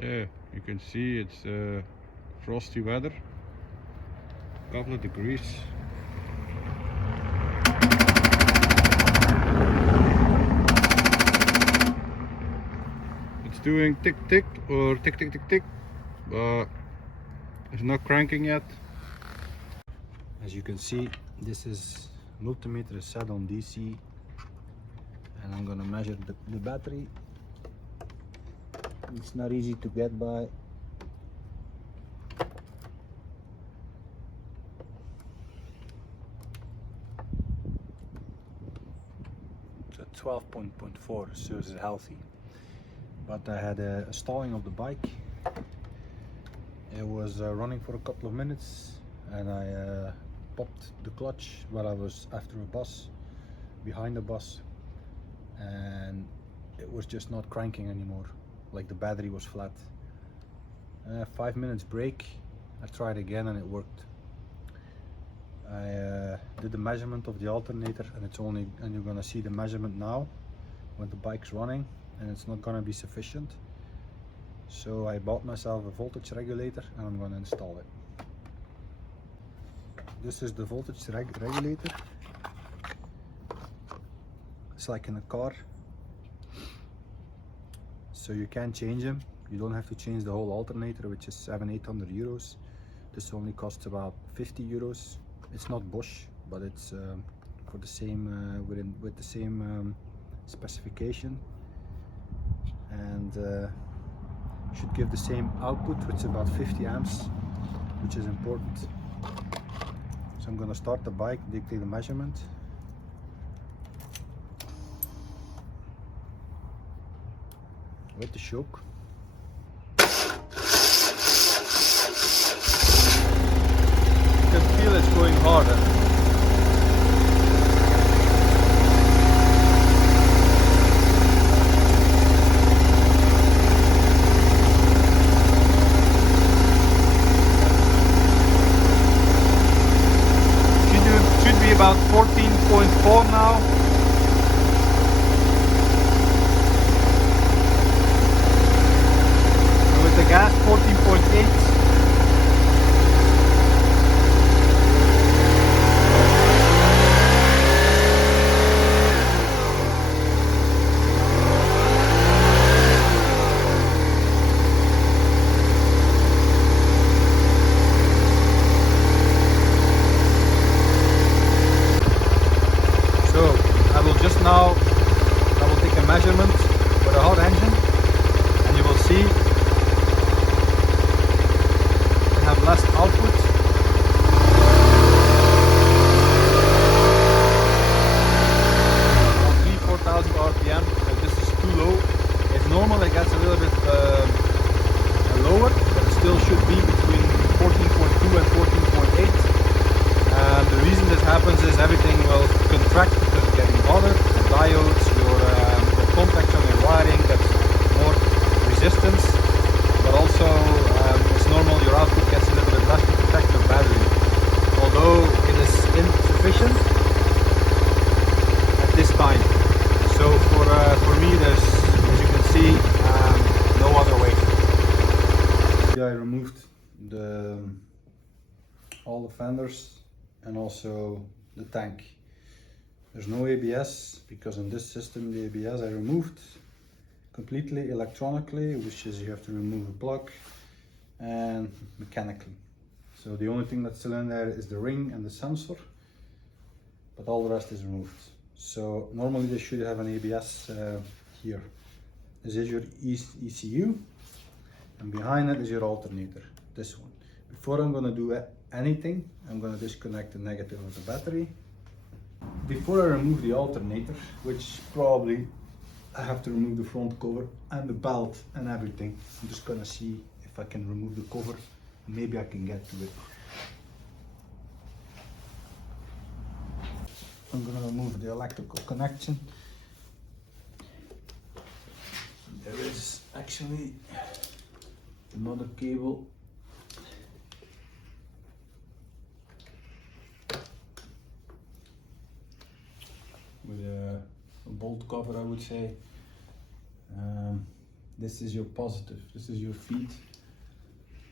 Yeah, you can see it's frosty weather, couple of degrees. It's doing tick tick or tick tick tick tick, but it's not cranking yet. As you can see, this is multimeter is set on DC, and I'm gonna measure the battery. It's not easy to get by. It's at 12.4, so it's healthy. But I had a stalling of the bike. It was running for a couple of minutes, and I popped the clutch while I was after a bus, behind the bus, and it was just not cranking anymore. Like the battery was flat. 5 minutes break. I tried again and it worked. I did the measurement of the alternator, and you're gonna see the measurement now when the bike's running, and it's not gonna be sufficient. So I bought myself a voltage regulator and I'm gonna install it. This is the voltage regulator. It's like in a car. So you can change them. You don't have to change the whole alternator, which is 700-800 euros. This only costs about 50 euros. It's not Bosch, but it's for the same with the same specification, and should give the same output, which is about 50 amps, which is important. So I'm going to start the bike, take the measurement. With the shock. You can feel it's going harder. Should be about 14.4 now. The gas 14.8. So I will take a measurement with a hot engine, and you will see have less output. About 3,000-4,000 RPM. This is too low. If normal, it gets a little bit lower, but it still should be between 14.2 and 14.8. The reason this happens is everything will contract because it's getting hotter. The diodes, your contacts on your wiring, gets more resistance, but also it's normal your output gets a little bit less to protect your battery, although it is insufficient at this time. So for me, there's, as you can see, no other way. I removed all the fenders and also the tank. There's no ABS because in this system the ABS I removed completely electronically, which is you have to remove a plug, and mechanically. So the only thing that's still in there is the ring and the sensor, but all the rest is removed. So normally they should have an ABS here. This is your ECU, and behind it is your alternator, this one. Before I'm going to do anything, I'm going to disconnect the negative of the battery. Before I remove the alternator, which probably I have to remove the front cover and the belt and everything. I'm just gonna see if I can remove the cover, and maybe I can get to it. I'm gonna remove the electrical connection. There is actually another cable. With a bolt cover, I would say. This is your positive, this is your feed,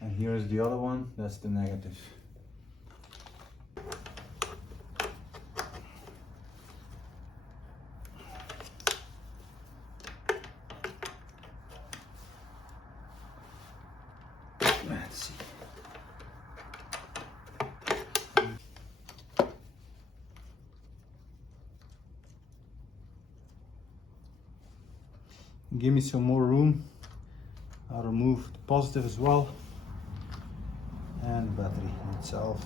and here is the other one, that's the negative. Let's see. Give me some more room. I'll remove the positive as well, and the battery itself.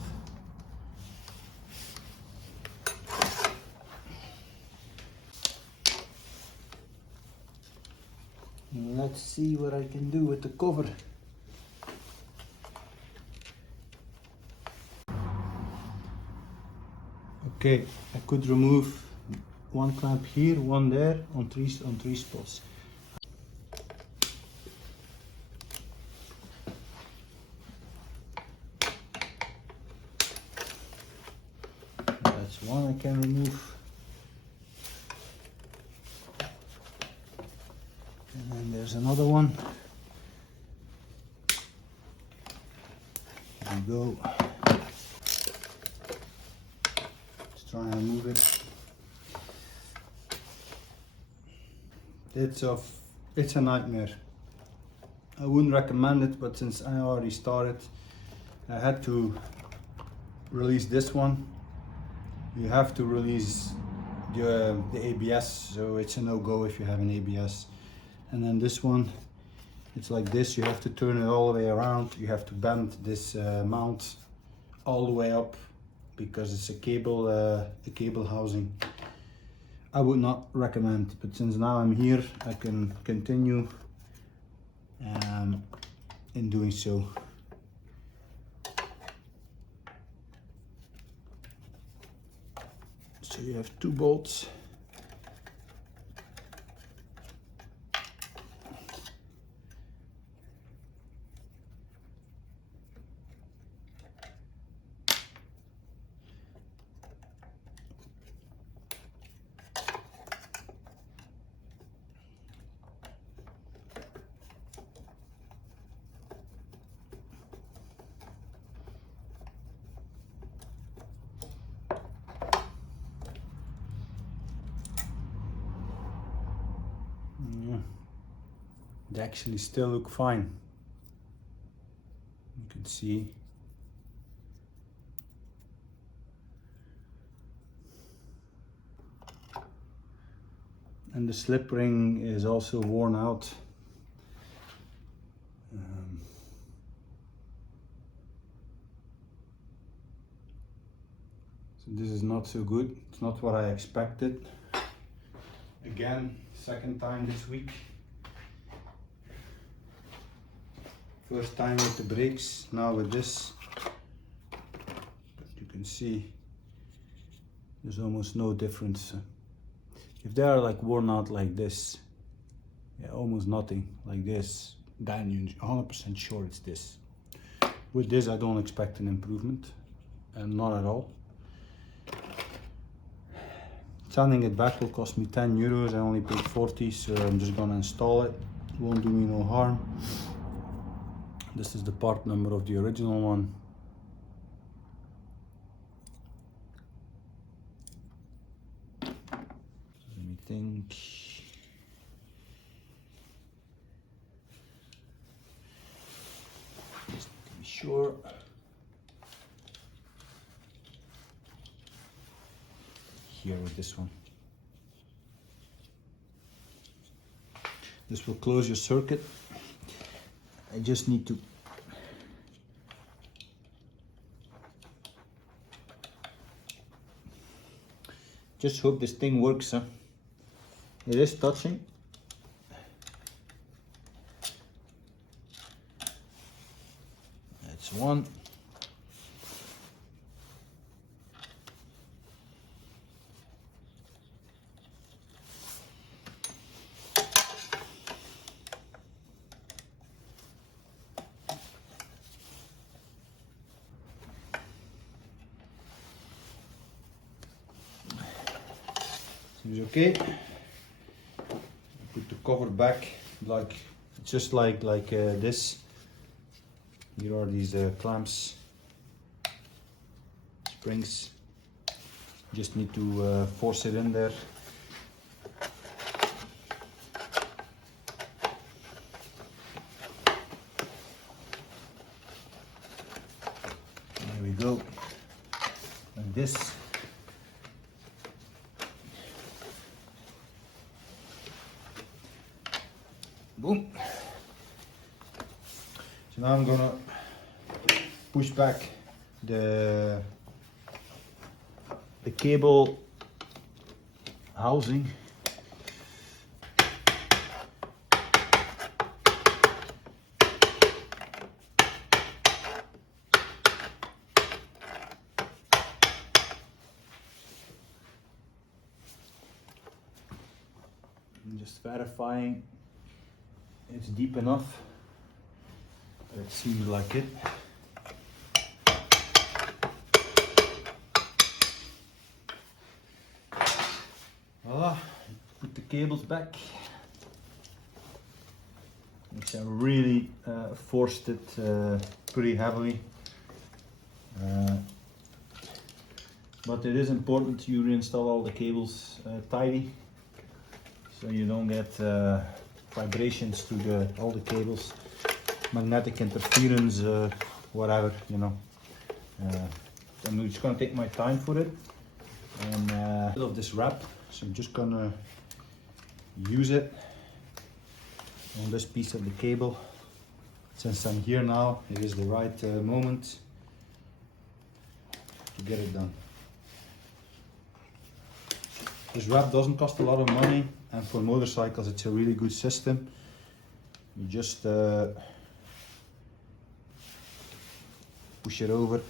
Let's see what I can do with the cover. Okay, I could remove one clamp here, one there, on three spots. That's one I can remove. And then there's another one. There we go. Let's try and remove it. It's a nightmare. I wouldn't recommend it, but since I already started, I had to release this one. You have to release the ABS, so it's a no-go if you have an ABS. And then this one, it's like this. You have to turn it all the way around. You have to bend this mount all the way up because it's a cable housing. I would not recommend, but since now I'm here, I can continue in doing so. So you have two bolts. They actually still look fine. You can see. And the slip ring is also worn out. So this is not so good. It's not what I expected. Again, second time this week. First time with the brakes, now with this. But you can see there's almost no difference. If they are like worn out like this, yeah, almost nothing like this, then you're 100% sure it's this. With this I don't expect an improvement, and not at all. Sending it back will cost me 10 euros, I only paid 40, so I'm just gonna install it. It won't do me no harm. This is the part number of the original one. Let me think. Just to be sure. Here with this one. This will close your circuit. I just need to just hope this thing works. Huh? It is touching. That's one. Seems okay. Put the cover back like It's just like this. Here are these clamps, springs. Just need to force it in there. There we go, like this. Boom. So now I'm gonna push back the cable housing. I'm just verifying it's deep enough. It seems like it. Voila, put the cables back. Which I really forced it pretty heavily. But it is important you reinstall all the cables tidy, so you don't get vibrations to all the cables, magnetic interference, whatever, you know. I'm just gonna take my time for it, and of this wrap, so I'm just gonna use it on this piece of the cable. Since I'm here now, it is the right moment to get it done. This wrap doesn't cost a lot of money, and for motorcycles it's a really good system. You just push it over.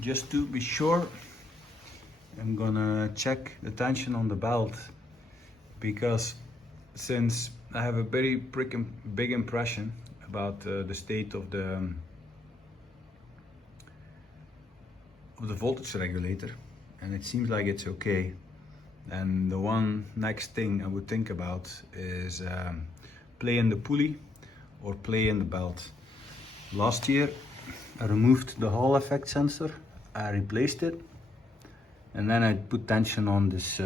Just to be sure, I'm gonna check the tension on the belt, because since I have a very big impression about the state of the voltage regulator, and it seems like it's okay, and the one next thing I would think about is play in the pulley or play in the belt. Last year I removed the Hall effect sensor, I replaced it, and then I put tension on this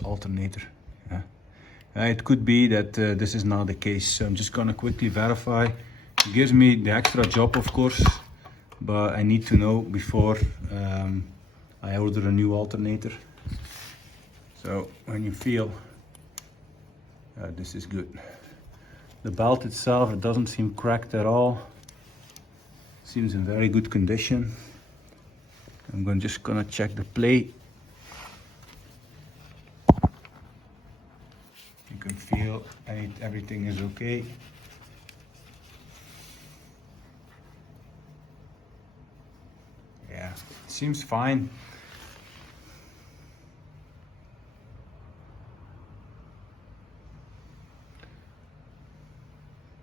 alternator. Yeah. It could be that this is not the case, so I'm just gonna quickly verify. It gives me the extra job, of course, but I need to know before I order a new alternator. So when you feel this is good. The belt itself, it doesn't seem cracked at all. Seems in very good condition. I'm just gonna check the plate. You can feel everything is okay. Yeah, it seems fine.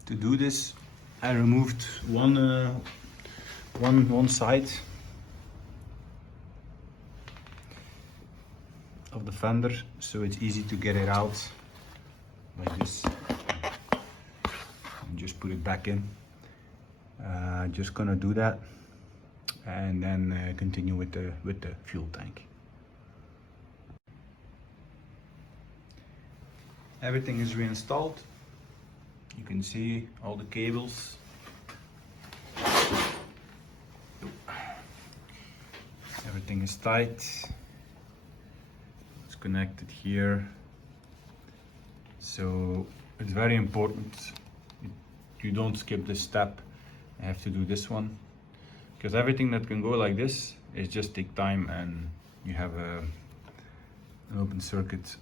To do this, I removed one side of the fender, so it's easy to get it out like this. And just put it back in. Just gonna do that, and then continue with the fuel tank. Everything is reinstalled. You can see all the cables. Everything is tight. It's connected here. So it's very important you don't skip this step. I have to do this one, because everything that can go like this is just take time, and you have an open circuit.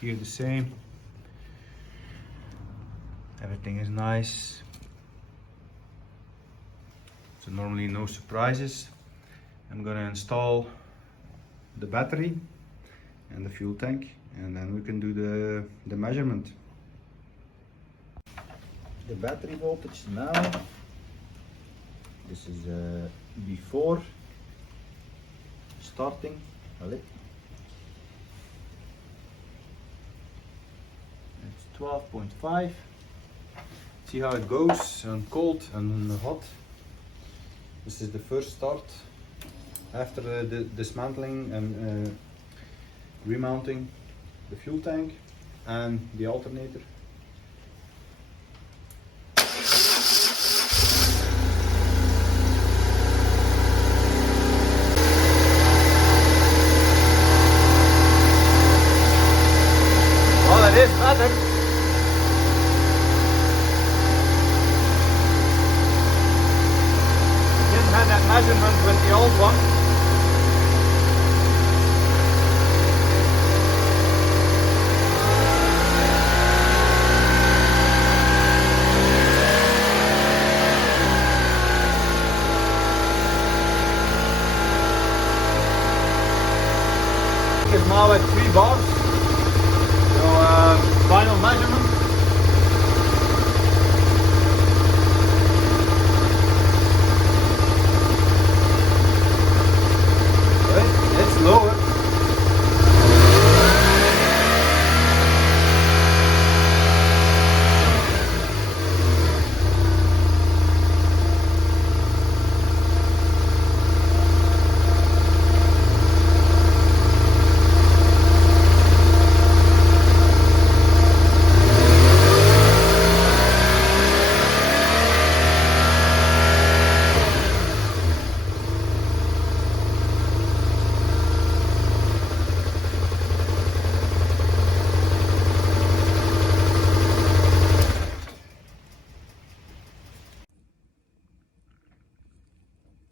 Here the same. Everything is nice. So normally no surprises. I'm gonna install the battery and the fuel tank, and then we can do the measurement. the battery voltage now. This is before starting. It's 12.5. See how it goes on cold and on hot. This is the first start after the dismantling and remounting the fuel tank and the alternator. Well, it is better. Didn't have that measurement with the old one. Is now at 3 bars. So final measurement. It's lower.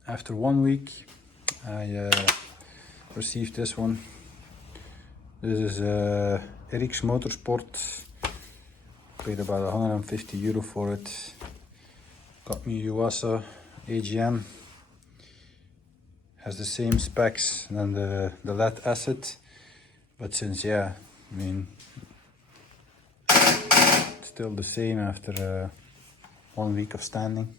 After 1 week, I received this one. This is Eric's Motorsport. Paid about €150 for it. Got me USA AGM. Has the same specs than the lead acid, but since I mean, it's still the same after 1 week of standing.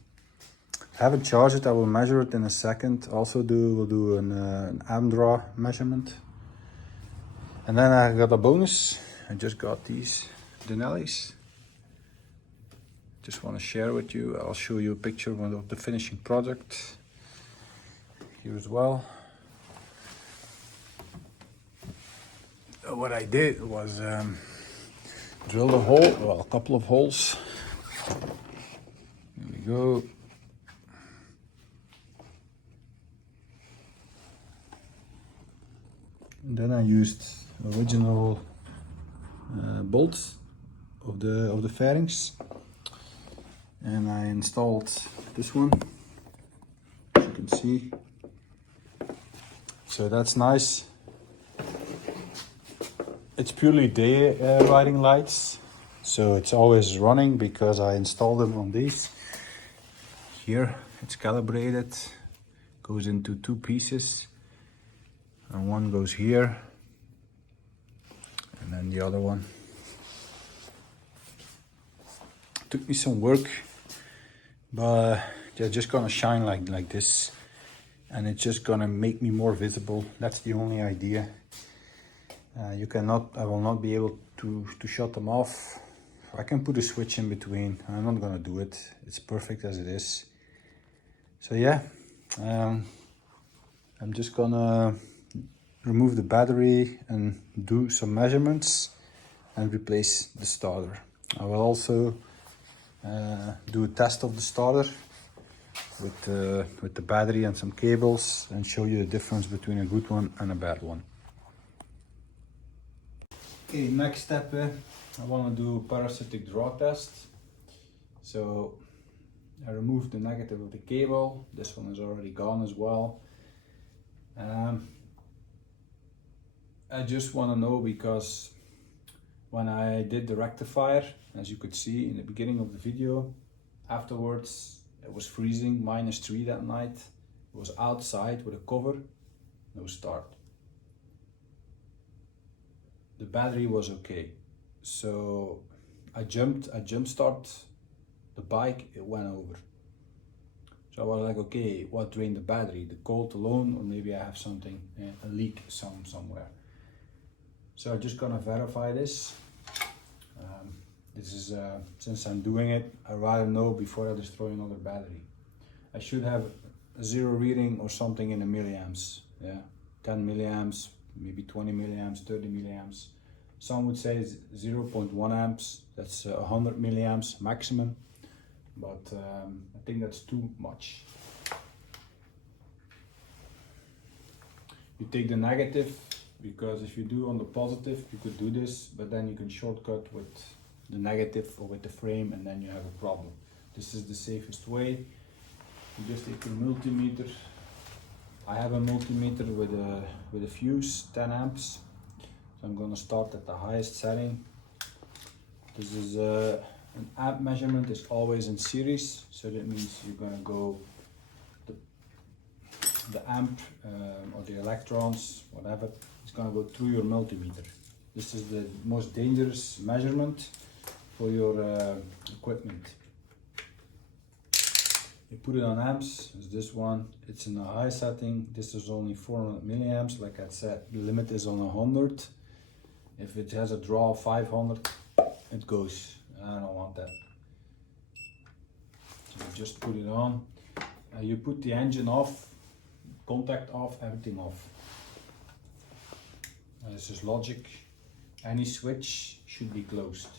I haven't charged it. I will measure it in a second. Also we'll do an amp draw measurement. And then I got a bonus. I just got these Denellis. Just want to share with you. I'll show you a picture of the finishing product here as well. What I did was drill a hole, well, a couple of holes. Here we go. And then I used original bolts of the fairings, and I installed this one, as you can see. So that's nice. It's purely day riding lights, so it's always running because I installed them on these. Here it's calibrated, goes into 2 pieces. And one goes here, and then the other one. Took me some work, but they're just gonna shine like this, and it's just gonna make me more visible. That's the only idea. I will not be able to shut them off. I can put a switch in between. I'm not gonna do it. It's perfect as it is. So yeah, I'm just gonna remove the battery and do some measurements and replace the starter. I will also do a test of the starter with the battery and some cables and show you the difference between a good one and a bad one. Okay, next step, I want to do a parasitic draw test. So I removed the negative of the cable. This one is already gone as well. I just want to know because when I did the rectifier, as you could see in the beginning of the video, afterwards it was freezing, -3 that night. It was outside with a cover, no start. The battery was okay, so I jump start the bike, it went over. So I was like, okay, what drained the battery? The cold alone, or maybe I have something, a leak somewhere. So I'm just gonna verify this. This is, since I'm doing it, I'd rather know before I destroy another battery. I should have a zero reading or something in the milliamps. Yeah, 10 milliamps, maybe 20 milliamps, 30 milliamps. Some would say 0.1 amps, that's 100 milliamps maximum, but I think that's too much. You take the negative, because if you do on the positive, you could do this, but then you can shortcut with the negative or with the frame, and then you have a problem. This is the safest way. You just take your multimeter. I have a multimeter with a fuse, 10 amps. So I'm going to start at the highest setting. This is an amp measurement is always in series, so that means you're going to go the amp or the electrons, whatever, it's going to go through your multimeter. This is the most dangerous measurement for your equipment. You put it on amps, as this one, it's in a high setting. This is only 400 milliamps, like I said, the limit is on 100. If it has a draw of 500, it goes. I don't want that. So you just put it on. You put the engine off, contact off, everything off. This is logic. Any switch should be closed.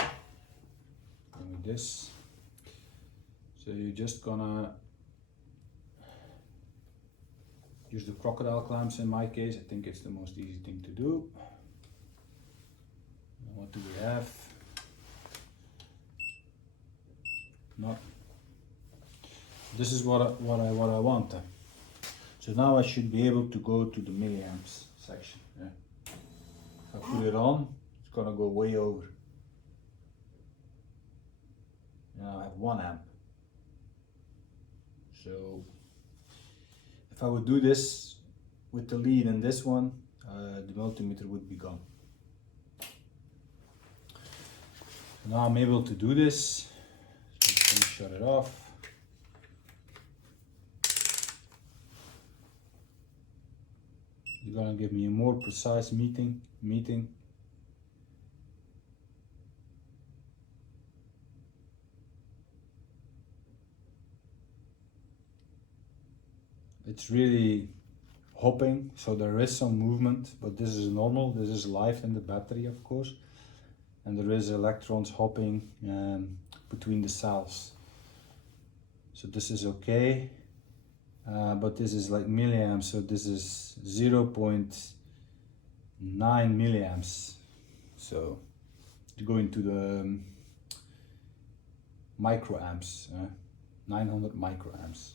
And with this, so you're just gonna use the crocodile clamps in my case. I think it's the most easy thing to do. What do we have? No. This is what I want. So now I should be able to go to the milliamps section. Yeah. If I put it on, it's gonna go way over. Now I have 1 amp. So if I would do this with the lead in this one, the multimeter would be gone. Now I'm able to do this. So I'm just going to shut it off. You're going to give me a more precise meeting. It's really hopping, so there is some movement, but this is normal. This is live in the battery, of course. And there is electrons hopping between the cells. So this is okay, but this is like milliamps, so this is 0.9 milliamps. So to go into the microamps, 900 microamps.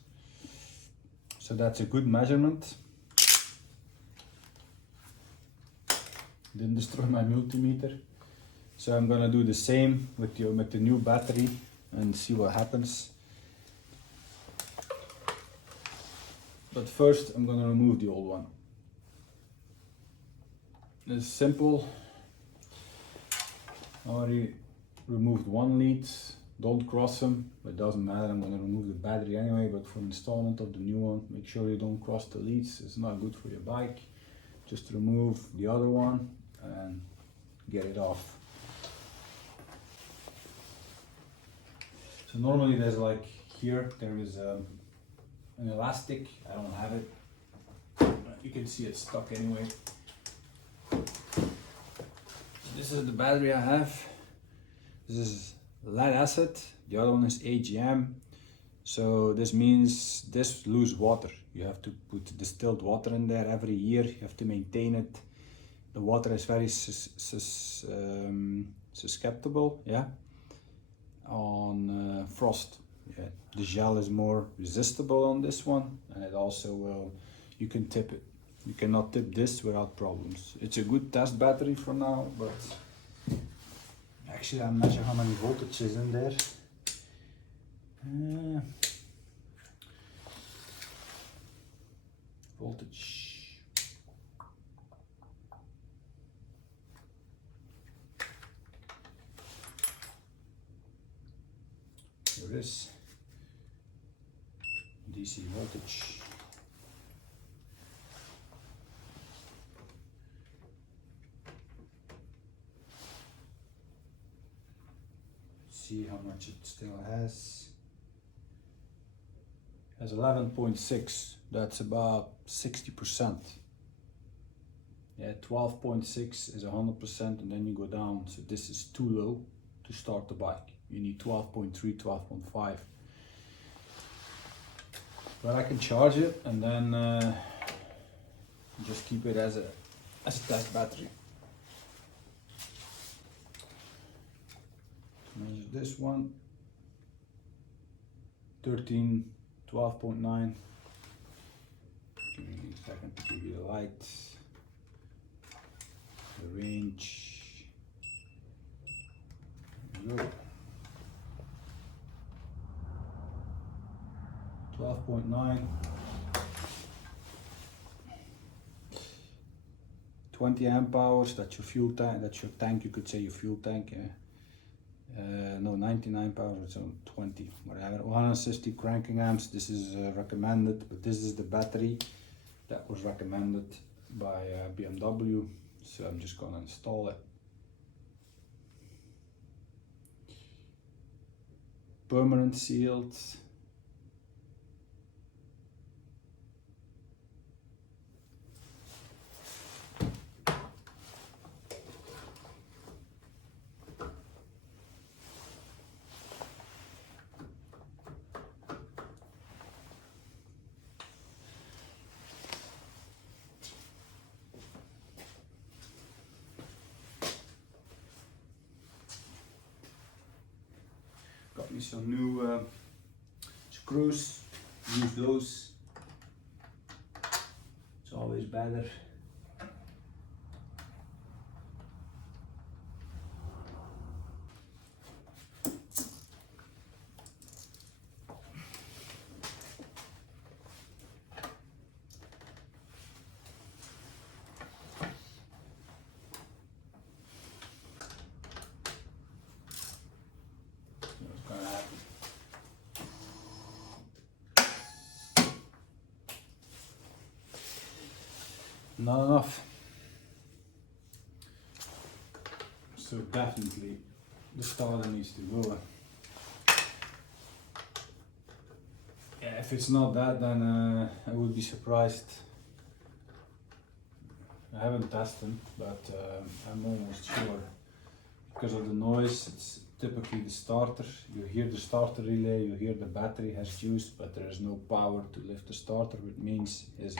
So that's a good measurement. Didn't destroy my multimeter. So I'm gonna do the same with the new battery and see what happens. But first I'm gonna remove the old one. It's simple. I already removed one lead. Don't cross them, but it doesn't matter. I'm gonna remove the battery anyway, but for installment of the new one, make sure you don't cross the leads. It's not good for your bike. Just remove the other one and get it off. So normally there's like here, there is an elastic. I don't have it. You can see it's stuck anyway. So this is the battery I have. This is lead acid. The other one is AGM. So this means this lose water. You have to put distilled water in there every year. You have to maintain it. The water is very susceptible, yeah, on frost. Yeah. The gel is more resistible on this one, and it also will, you can tip it. You cannot tip this without problems. It's a good test battery for now, but actually I'll measure how many voltage is in there. Voltage. there is DC voltage. See how much it still has. Has 11.6. That's about 60%. Yeah, 12.6 is 100%, and then you go down. So this is too low to start the bike. You need 12.3, 12.5. But I can charge it and then just keep it as a test battery. Measure this one. 13, 12.9. Give me a second to give you the light. The range. There we go. 12.9. 20 amp hours. That's your fuel tank. That's your tank. You could say your fuel tank. No, 99 pounds. It's on 20. But I have 160 cranking amps. This is recommended, but this is the battery that was recommended by BMW. So I'm just gonna install it. Permanent sealed. Got me some new screws. Use those. It's always better. Not enough. So definitely the starter needs to go. Yeah, if it's not that, then I would be surprised. I haven't tested, but I'm almost sure. Because of the noise, it's typically the starter. You hear the starter relay, you hear the battery has juice, but there is no power to lift the starter, which means it's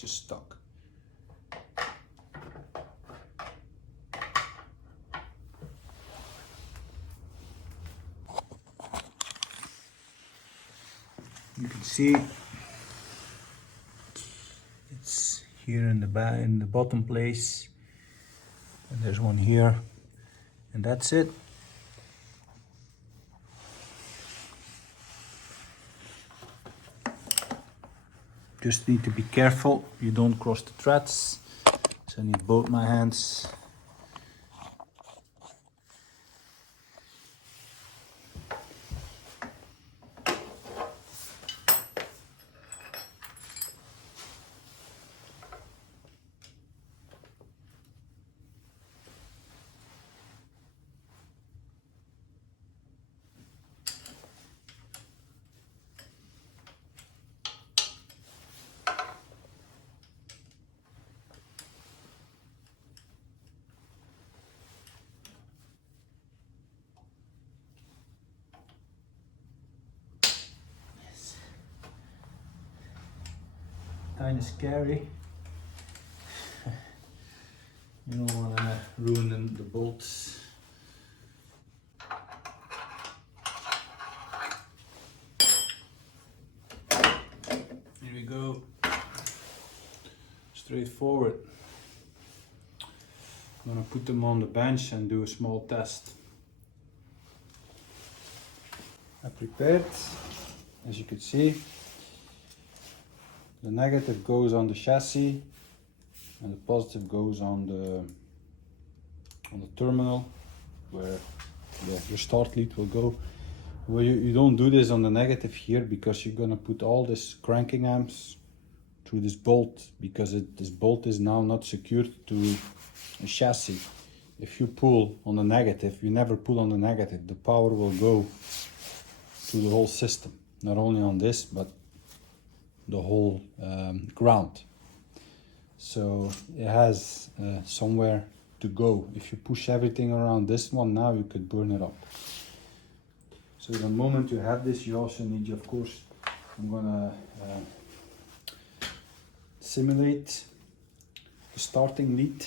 just stuck. You can see it's here in the bottom place, and there's one here, and that's it. Just need to be careful you don't cross the threads, so I need both my hands. Kind of scary. You don't want to ruin the bolts. Here we go. Straightforward. I'm gonna put them on the bench and do a small test. I prepared, as you can see. The negative goes on the chassis and the positive goes on the terminal where your start lead will go. Well, you don't do this on the negative here because you're gonna put all this cranking amps through this bolt, because this bolt is now not secured to a chassis. If you pull on the negative, you never pull on the negative, the power will go to the whole system, not only on this but the whole ground. So it has somewhere to go. If you push everything around this one now, you could burn it up. So the moment you have this, you also need, of course, I'm gonna simulate the starting lead.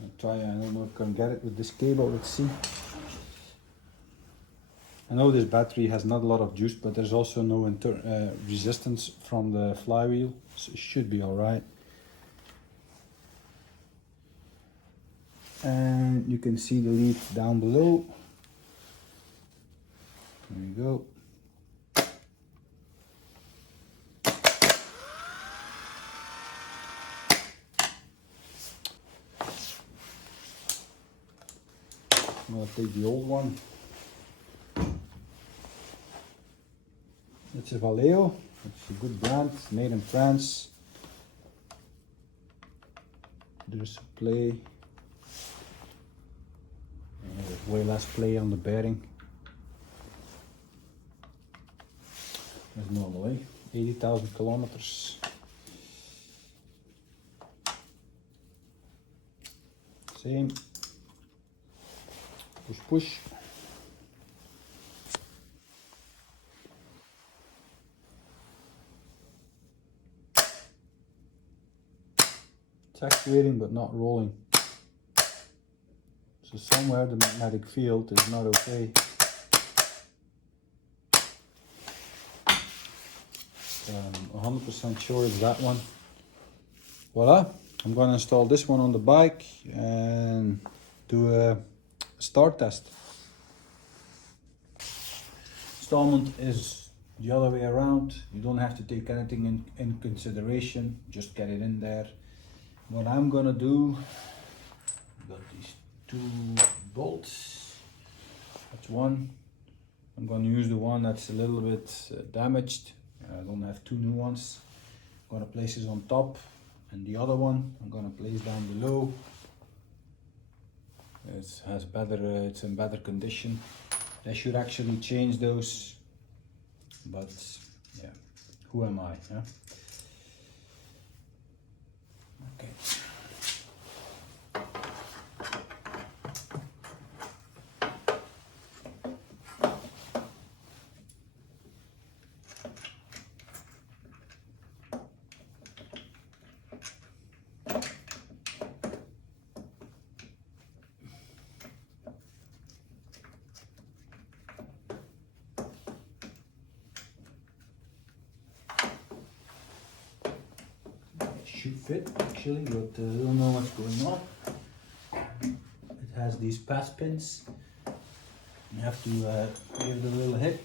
I'll try, I don't know if I can get it with this cable, let's see. I know this battery has not a lot of juice, but there's also no resistance from the flywheel, so it should be alright. And you can see the lead down below. There you go. I'm gonna take the old one. It's a Vallejo. It's a good brand, made in France. There's a play. There's way less play on the bearing. As normally, 80,000 kilometers. Same. Push, push. It's actuating but not rolling. So somewhere the magnetic field is not okay. 100% sure it's that one. Voila, I'm gonna install this one on the bike and do a start test. Installment is the other way around. You don't have to take anything in consideration, just get it in there. What I'm gonna do, got these two bolts, that's one. I'm gonna use the one that's a little bit damaged. I don't have two new ones. I'm gonna place this on top, and the other one I'm gonna place down below. It has better, it's in better condition. I should actually change those, but yeah, who am I? Huh? Okay. Should fit actually, but I don't know what's going on. It has these pass pins. You have to give it a little hit.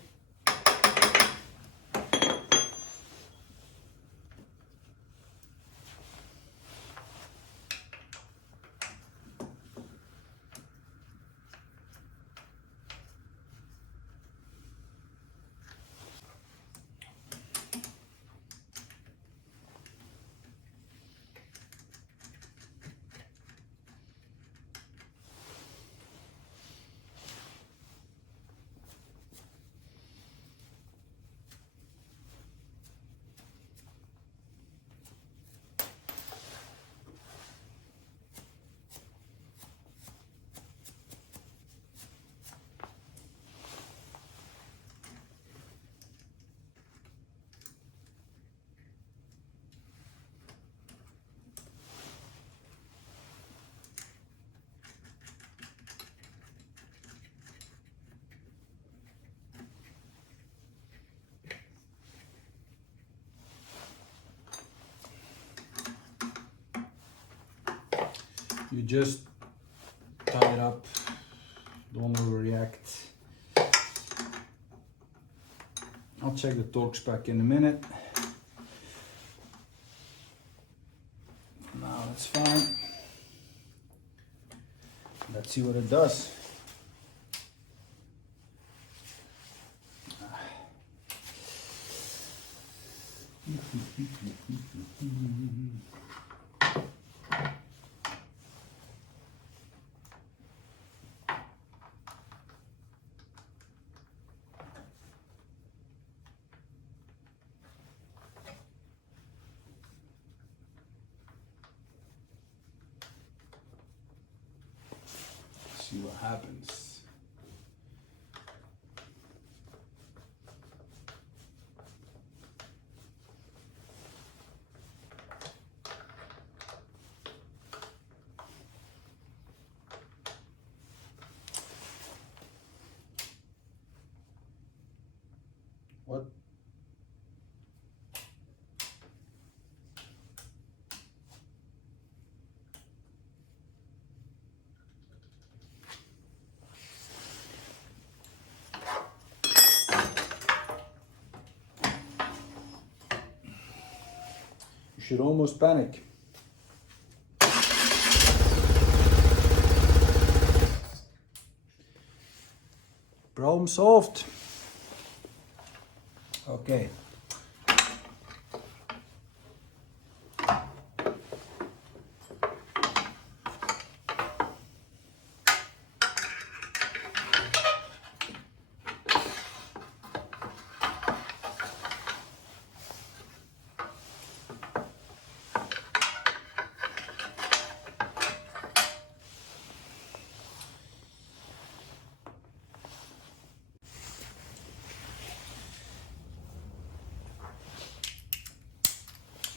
You just tie it up, don't overreact. I'll check the torque spec in a minute. Now it's fine. Let's see what it does. see what happens. What? You should almost panic. Problem solved. Okay.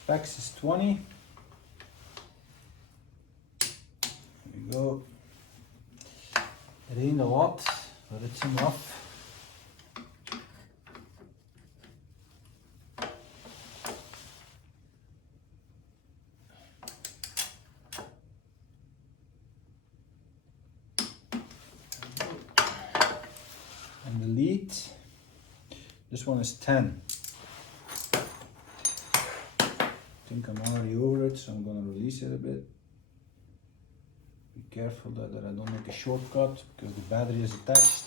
Specs is 20. There we go. It ain't a lot, but it's enough. And the lead, this one is 10. I think I'm already over it, so I'm gonna release it a bit. Be careful that I don't make a shortcut because the battery is attached.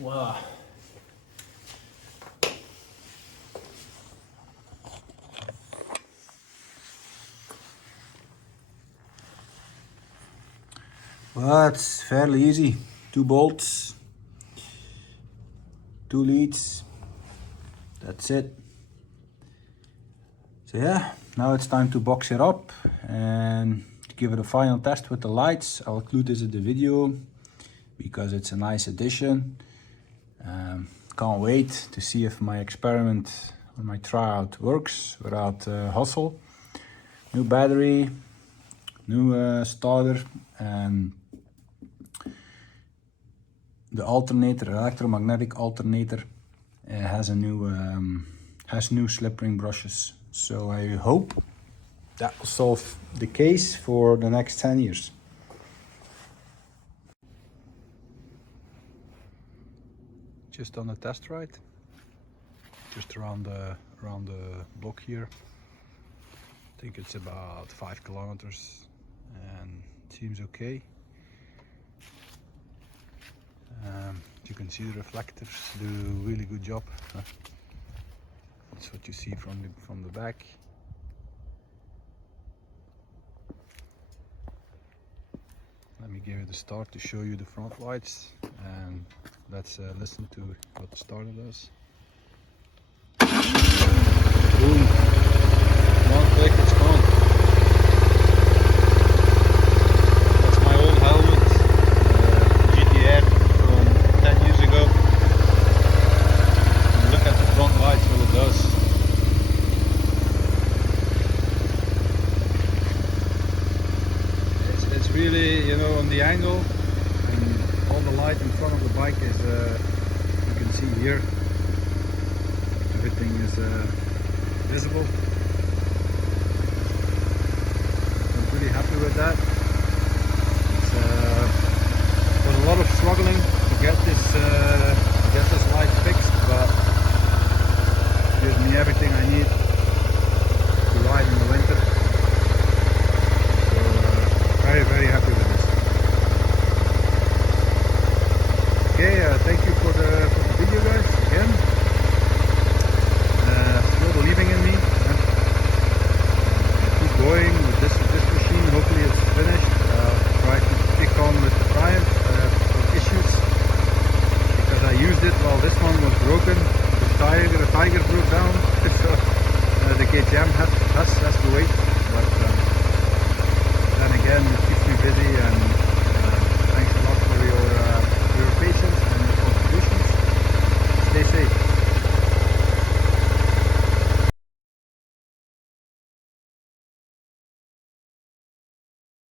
Wow. Well, it's fairly easy. 2 bolts, 2 leads. That's it. So yeah, now it's time to box it up and to give it a final test with the lights. I'll include this in the video because it's a nice addition. Can't wait to see if my experiment or my tryout works without hustle. New battery, new starter, and the alternator, electromagnetic alternator, has new slipring brushes. So I hope that will solve the case for the next 10 years. Just on a test ride, just around the block here. I think it's about 5 kilometers and it seems okay. You can see the reflectors do a really good job. That's what you see from the back. Let me give it a start to show you the front lights, and let's listen to what the starter does. Boom! One click, it's gone. That's my old helmet, GTR from 10 years ago. And look at the front lights, what it does. It's really, you know, on the angle, and all the light in front of the bike is, you can see here, everything is visible. broken. The tiger broke down. So the KTM has to